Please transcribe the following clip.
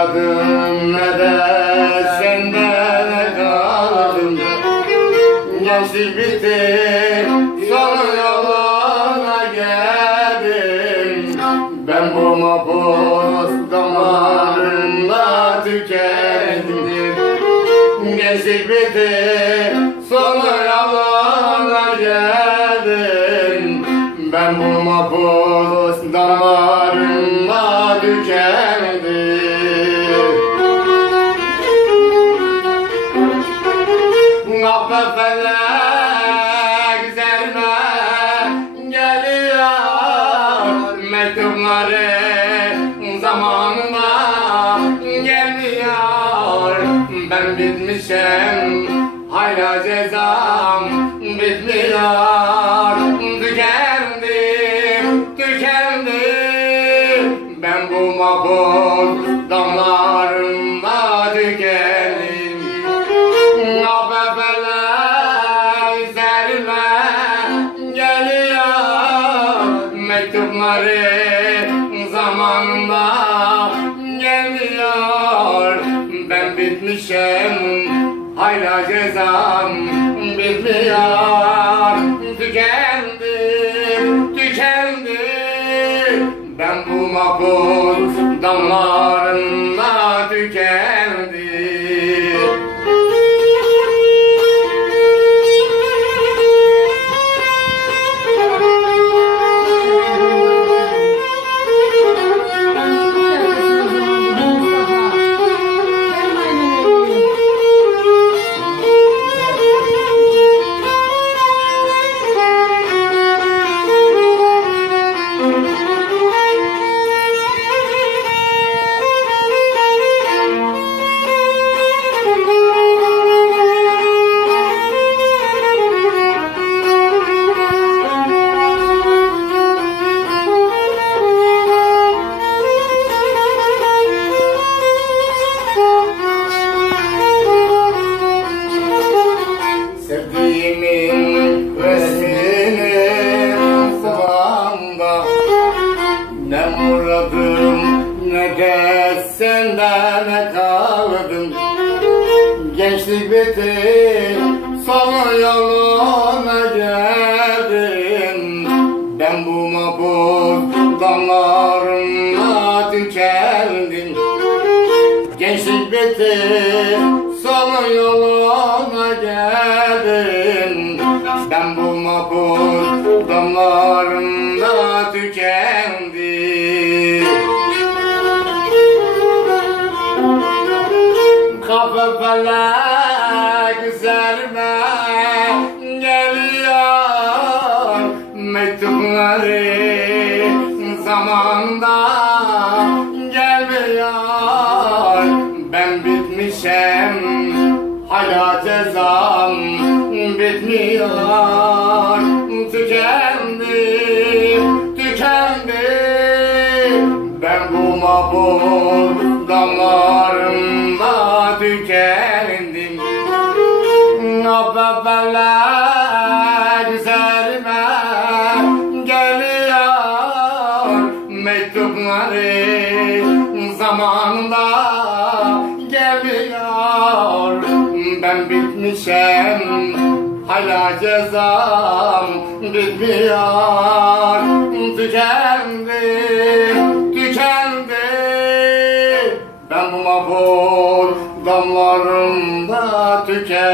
kaldım ne de senden kaldım. Nasıl bitir son yoluna geldim. Ben bu mapus damarında tükendim. Gençlik bitir son yoluna geldim. Ben bu mapus damarında Gaffelek zerme geliyor. Mektupları zamanında gelmiyor Ben bitmişim hala cezam bitmiyor. Tükendim, tükendim Ben bu mabut damlarımda Mektupları zamanında gelmiyor Ben bitmişim hala cezam bitmiyor. Tükendim, tükendim Ben bu mabut damlarında Gençlik bitti sonu yoluna geldim Ben bu mabut damlarımla tükendim Gençlik bitti sonu yoluna geldim Ben bu mabut damlarımda zamanda. Gelmiyor Ben bitmişim hala cezam bitmiyor. Tükendim, tükendim Ben bu mabul damlarımda tükendim. Haberler Mektupları zamanında gelmiyor Ben bitmişim hala cezam bitmiyor. Tükendim, tükendim Ben bu mabul damlarımda tükendim